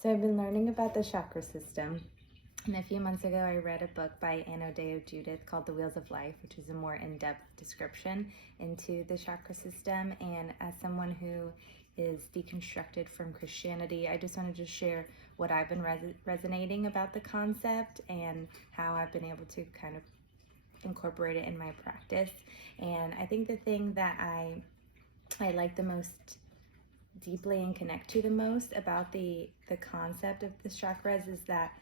So I've been learning about the chakra system, and a few months ago I read a book by Anno Deo Judith called The Wheels of Life, which is a more in-depth description into the chakra system. And as someone who is deconstructed from Christianity, I just wanted to share what I've been resonating about the concept and how I've been able to kind of incorporate it in my practice. And I think the thing that I like the most deeply and connect to the most about the concept of the chakras is that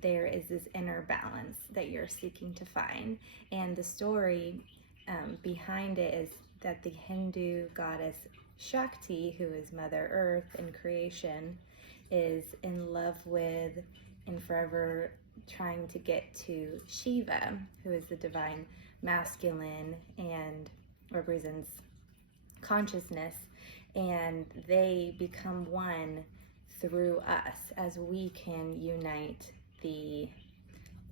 there is this inner balance that you're seeking to find. And the story behind it is that the Hindu goddess Shakti, who is Mother Earth and creation, is in love with and forever trying to get to Shiva, who is the divine masculine and represents consciousness, and they become one through us as we can unite the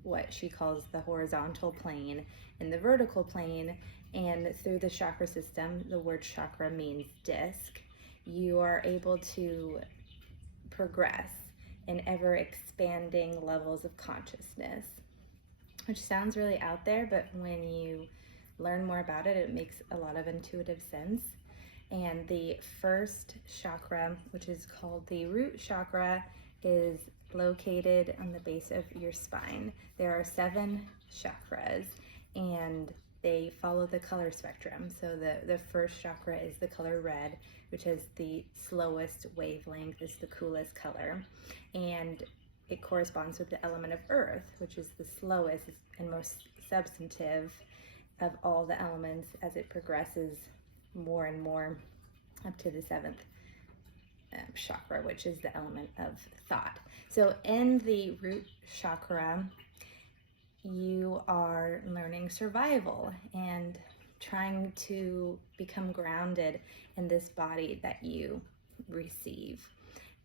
what she calls the horizontal plane and the vertical plane. And through the chakra system, the word chakra means disc, you are able to progress in ever expanding levels of consciousness, which sounds really out there, but when you learn more about it, it makes a lot of intuitive sense. And the first chakra, which is called the root chakra, is located on the base of your spine. There are 7 chakras and they follow the color spectrum. So the first chakra is the color red, which has the slowest wavelength, is the coolest color. And it corresponds with the element of earth, which is the slowest and most substantive of all the elements as it progresses more and more up to the 7th chakra, which is the element of thought. So in the root chakra, you are learning survival and trying to become grounded in this body that you receive.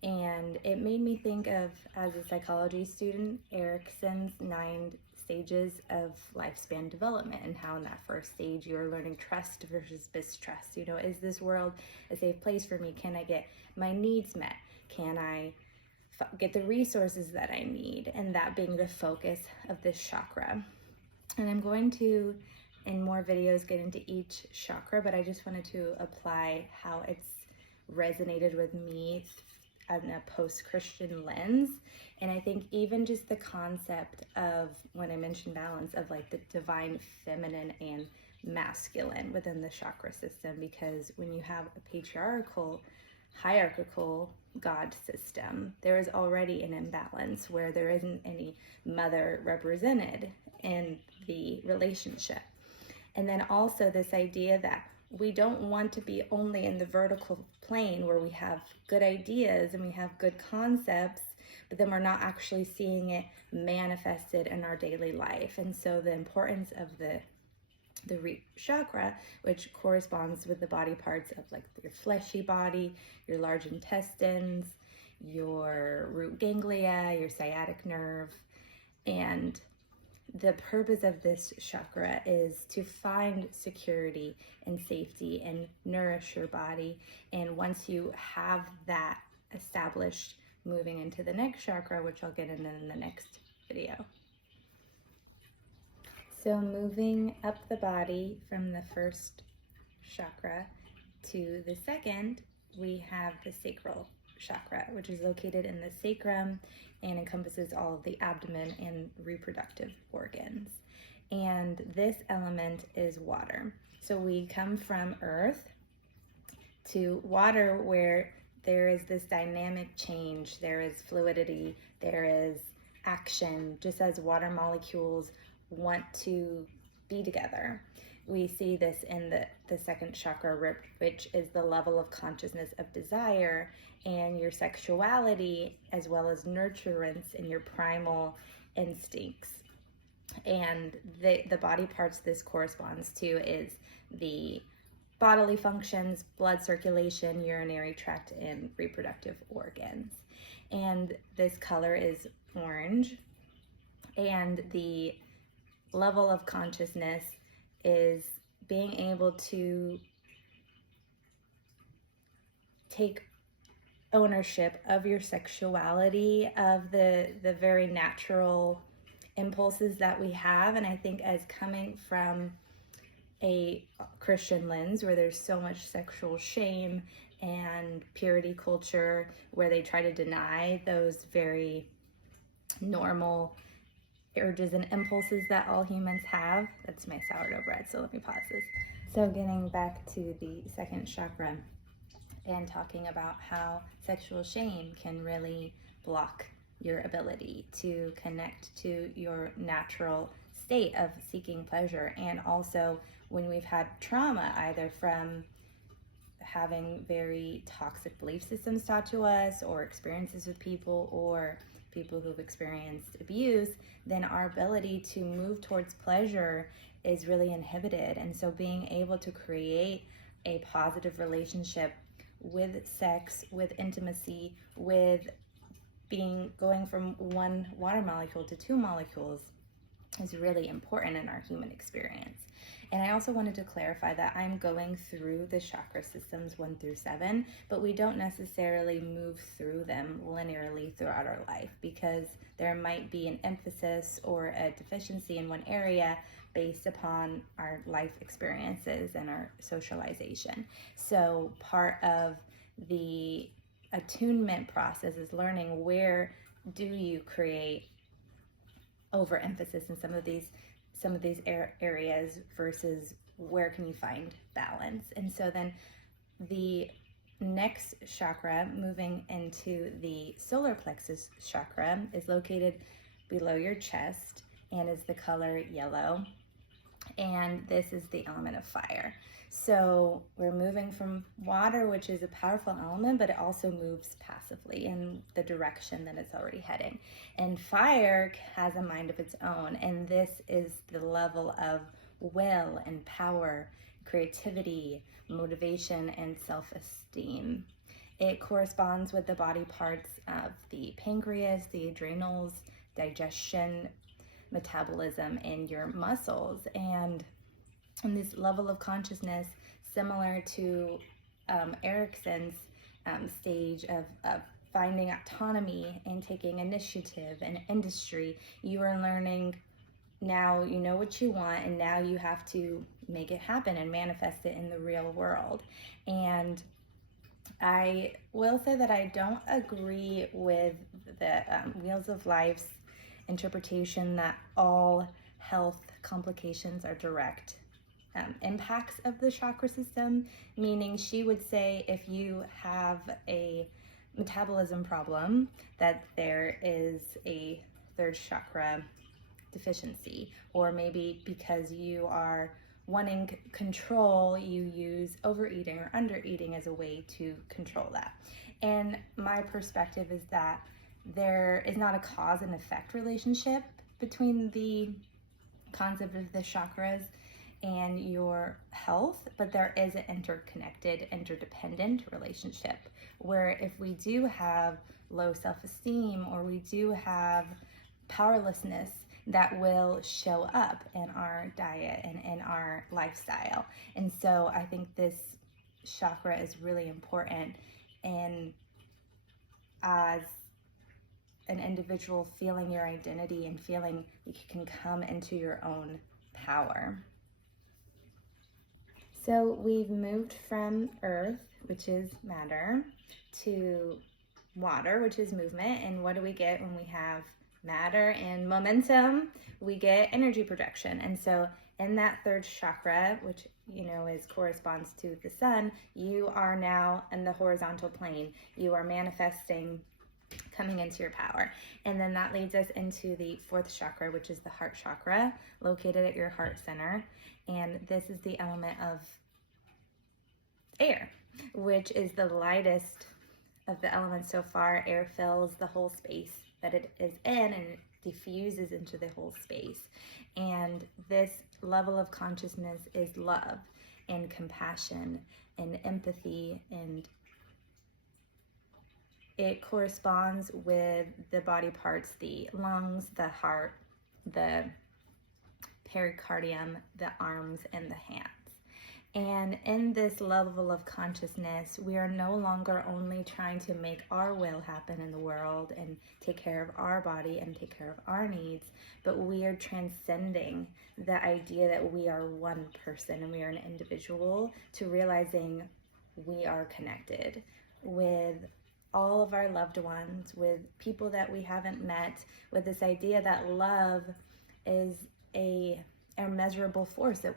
And it made me think of, as a psychology student, Erickson's 9 stages of lifespan development, and how in that first stage you are learning trust versus mistrust. You know, is this world a safe place for me? Can I get my needs met? Can I get the resources that I need? And that being the focus of this chakra. And I'm going to, in more videos, get into each chakra, but I just wanted to apply how it's resonated with me in a post-Christian lens. And I think even just the concept of, when I mentioned balance, of like the divine feminine and masculine within the chakra system, because when you have a patriarchal, hierarchical God system, there is already an imbalance where there isn't any mother represented in the relationship. And then also this idea that we don't want to be only in the vertical plane where we have good ideas and we have good concepts, but then we're not actually seeing it manifested in our daily life. And so the importance of the root chakra, which corresponds with the body parts of like your fleshy body, your large intestines, your root ganglia, your sciatic nerve. And the purpose of this chakra is to find security and safety and nourish your body. And once you have that established, moving into the next chakra, which I'll get into in the next video. So moving up the body from the first chakra to the second, we have the sacral chakra, which is located in the sacrum and encompasses all of the abdomen and reproductive organs. And this element is water. So we come from earth to water, where there is this dynamic change, there is fluidity, there is action, just as water molecules want to be together. We see this in the second chakra, which is the level of consciousness of desire and your sexuality, as well as nurturance and your primal instincts. And the body parts this corresponds to is the bodily functions, blood circulation, urinary tract, and reproductive organs. And this color is orange. And the level of consciousness is being able to take ownership of your sexuality, of the very natural impulses that we have. And I think as coming from a Christian lens where there's so much sexual shame and purity culture, where they try to deny those very normal urges and impulses that all humans have. That's my sourdough bread, so let me pause this. So getting back to the second chakra and talking about how sexual shame can really block your ability to connect to your natural state of seeking pleasure. And also when we've had trauma, either from having very toxic belief systems taught to us, or experiences with people, or people who've experienced abuse, then our ability to move towards pleasure is really inhibited. And so being able to create a positive relationship with sex, with intimacy, with going from one water molecule to two molecules is really important in our human experience. And I also wanted to clarify that I'm going through the chakra systems 1 through 7, but we don't necessarily move through them linearly throughout our life, because there might be an emphasis or a deficiency in one area based upon our life experiences and our socialization. So part of the attunement process is learning where do you create overemphasis in some of these areas versus where can you find balance. And so then the next chakra, moving into the solar plexus chakra, is located below your chest and is the color yellow. And this is the element of fire. So we're moving from water, which is a powerful element, but it also moves passively in the direction that it's already heading. And fire has a mind of its own, and this is the level of will and power, creativity, motivation, and self-esteem. It corresponds with the body parts of the pancreas, the adrenals, digestion, metabolism, and your muscles. And this level of consciousness, similar to Erickson's stage of finding autonomy and taking initiative in industry, you are learning now. You know what you want, and now you have to make it happen and manifest it in the real world. And I will say that I don't agree with the Wheels of Life's interpretation that all health complications are direct impacts of the chakra system, meaning she would say if you have a metabolism problem, that there is a third chakra deficiency, or maybe because you are wanting control, you use overeating or undereating as a way to control that. And my perspective is that there is not a cause and effect relationship between the concept of the chakras and your health, but there is an interconnected, interdependent relationship, where if we do have low self-esteem, or we do have powerlessness, that will show up in our diet and in our lifestyle. And so I think this chakra is really important, and as an individual feeling your identity and feeling you can come into your own power. So we've moved from earth, which is matter, to water, which is movement. And what do we get when we have matter and momentum? We get energy projection. And so in that third chakra, which corresponds to the sun, you are now in the horizontal plane. You are manifesting, coming into your power. And then that leads us into the fourth chakra, which is the heart chakra, located at your heart center. And this is the element of air, which is the lightest of the elements so far. Air fills the whole space that it is in, and it diffuses into the whole space. And this level of consciousness is love and compassion and empathy, and it corresponds with the body parts, the lungs, the heart, the pericardium, the arms, and the hands. And in this level of consciousness, we are no longer only trying to make our will happen in the world and take care of our body and take care of our needs, but we are transcending the idea that we are one person and we are an individual to realizing we are connected with all of our loved ones, with people that we haven't met, with this idea that love is a immeasurable force that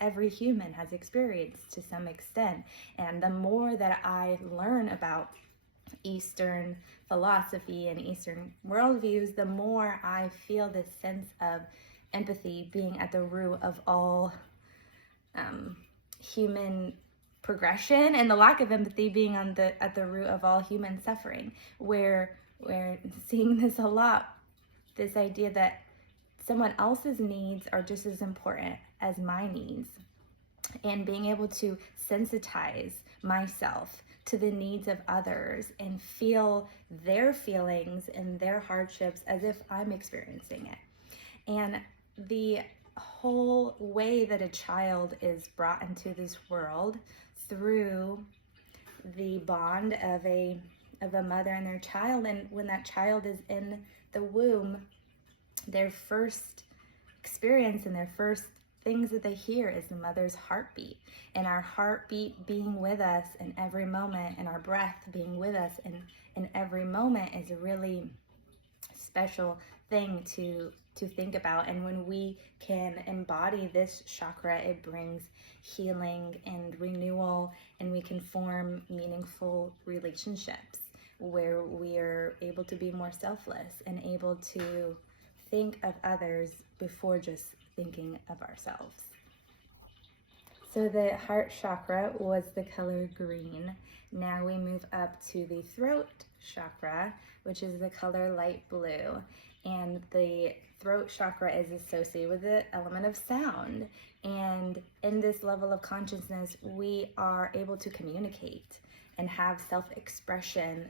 every human has experienced to some extent. And the more that I learn about Eastern philosophy and Eastern worldviews, the more I feel this sense of empathy being at the root of all human progression, and the lack of empathy being at the root of all human suffering. Where we're seeing this a lot, this idea that someone else's needs are just as important as my needs, and being able to sensitize myself to the needs of others and feel their feelings and their hardships as if I'm experiencing it. And the whole way that a child is brought into this world through the bond of a mother and their child, and when that child is in the womb, their first experience and their first things that they hear is the mother's heartbeat, and our heartbeat being with us in every moment, and our breath being with us in every moment is a really special thing to think about. And when we can embody this chakra, it brings healing and renewal, and we can form meaningful relationships where we are able to be more selfless and able to think of others before just thinking of ourselves. So the heart chakra was the color green. Now we move up to the throat chakra, which is the color light blue. And the throat chakra is associated with the element of sound. And in this level of consciousness, we are able to communicate and have self-expression,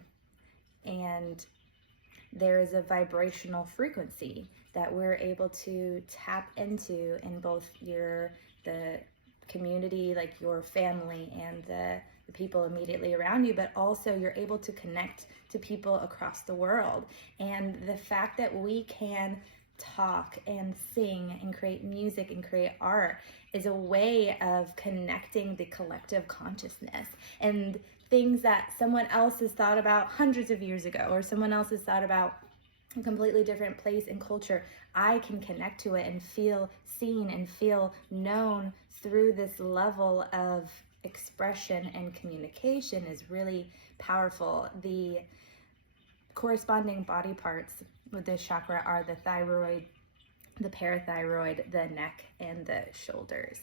and there is a vibrational frequency that we're able to tap into in both the community, like your family and the people immediately around you, but also you're able to connect to people across the world. And the fact that we can talk and sing and create music and create art is a way of connecting the collective consciousness, and things that someone else has thought about hundreds of years ago, or someone else has thought about a completely different place and culture, I can connect to it and feel seen and feel known through this level of expression and communication is really powerful. The corresponding body parts with this chakra are the thyroid, the parathyroid, the neck, and the shoulders.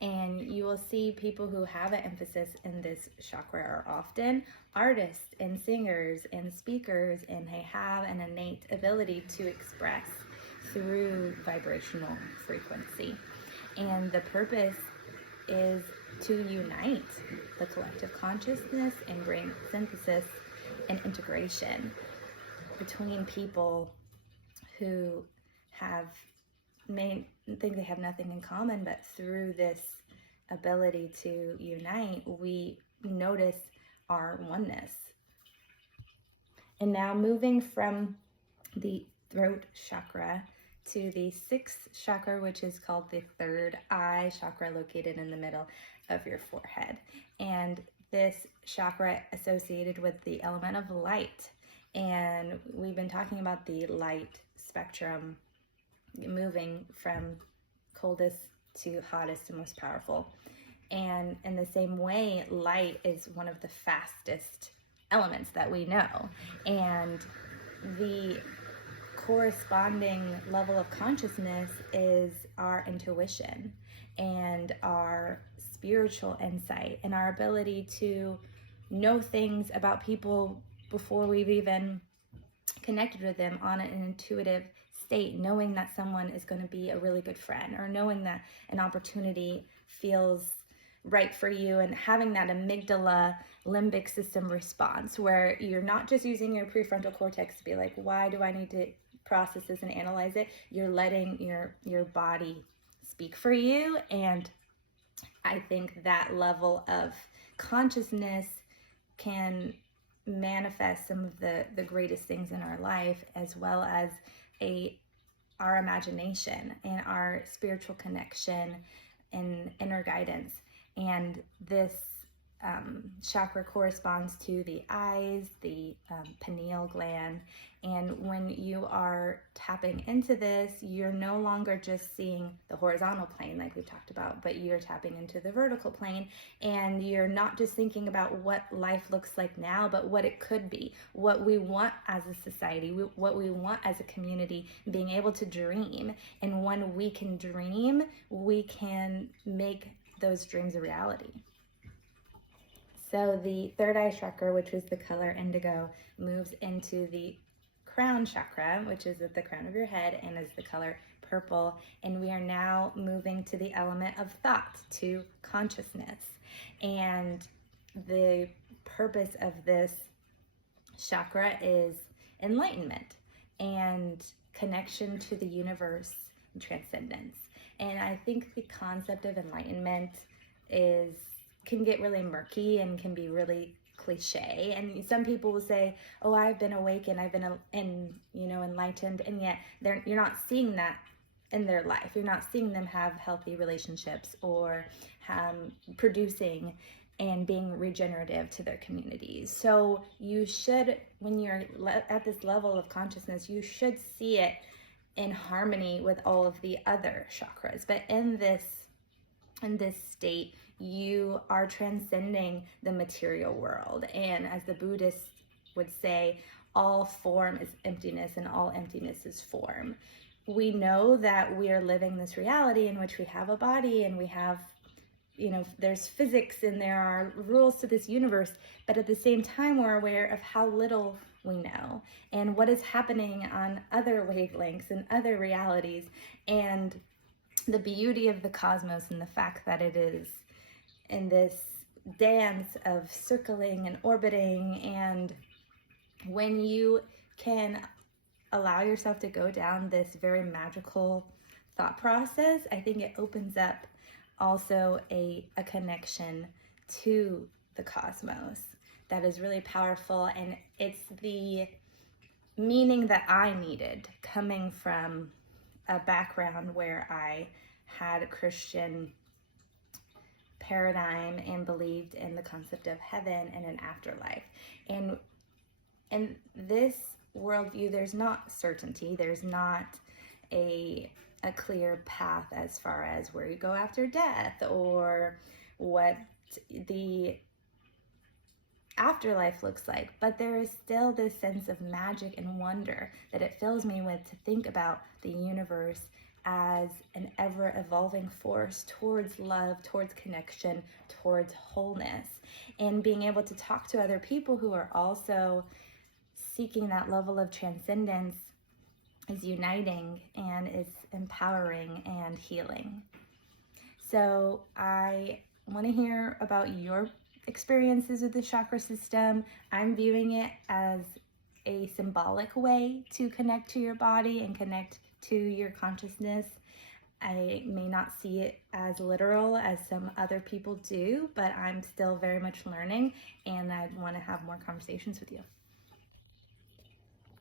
And you will see people who have an emphasis in this chakra are often artists and singers and speakers, and they have an innate ability to express through vibrational frequency. And the purpose is to unite the collective consciousness and bring synthesis and integration between people who think they have nothing in common, but through this ability to unite, we notice our oneness. And now moving from the throat chakra to the sixth chakra, which is called the third eye chakra, located in the middle of your forehead. And this chakra associated with the element of light. And we've been talking about the light spectrum moving from coldest to hottest and most powerful. And in the same way, light is one of the fastest elements that we know. And the corresponding level of consciousness is our intuition and our spiritual insight and our ability to know things about people before we've even connected with them on an intuitive state, knowing that someone is going to be a really good friend, or knowing that an opportunity feels right for you, and having that amygdala limbic system response where you're not just using your prefrontal cortex to be like, why do I need to process this and analyze it? You're letting your body speak for you, and I think that level of consciousness can manifest some of the greatest things in our life, as well as our imagination and our spiritual connection and inner guidance. And this chakra corresponds to the eyes, the pineal gland. And when you are tapping into this, you're no longer just seeing the horizontal plane like we've talked about, but you're tapping into the vertical plane. And you're not just thinking about what life looks like now, but what it could be, what we want as a society, what we want as a community, being able to dream. And when we can dream, we can make those dreams a reality. So the third eye chakra, which is the color indigo, moves into the crown chakra, which is at the crown of your head and is the color purple. And we are now moving to the element of thought, to consciousness. And the purpose of this chakra is enlightenment and connection to the universe and transcendence. And I think the concept of enlightenment can get really murky and can be really cliche. And some people will say, "Oh, I've been awakened, I've been enlightened," and yet you're not seeing that in their life. You're not seeing them have healthy relationships or producing and being regenerative to their communities. So you should, when you're at this level of consciousness, you should see it in harmony with all of the other chakras. But in this state, you are transcending the material world. And as the Buddhists would say, all form is emptiness and all emptiness is form. We know that we are living this reality in which we have a body and we have, there's physics and there are rules to this universe, but at the same time, we're aware of how little we know and what is happening on other wavelengths and other realities, and the beauty of the cosmos and the fact that it is in this dance of circling and orbiting. And when you can allow yourself to go down this very magical thought process, I think it opens up also a connection to the cosmos that is really powerful. And it's the meaning that I needed coming from a background where I had a Christian paradigm and believed in the concept of heaven and an afterlife. And in this worldview, there's not certainty. There's not a clear path as far as where you go after death or what the afterlife looks like. But there is still this sense of magic and wonder that it fills me with, to think about the universe as an ever-evolving force towards love, towards connection, towards wholeness. And being able to talk to other people who are also seeking that level of transcendence is uniting and is empowering and healing. So I want to hear about your experiences with the chakra system. I'm viewing it as a symbolic way to connect to your body and connect to your consciousness. I may not see it as literal as some other people do, but I'm still very much learning, and I want to have more conversations with you.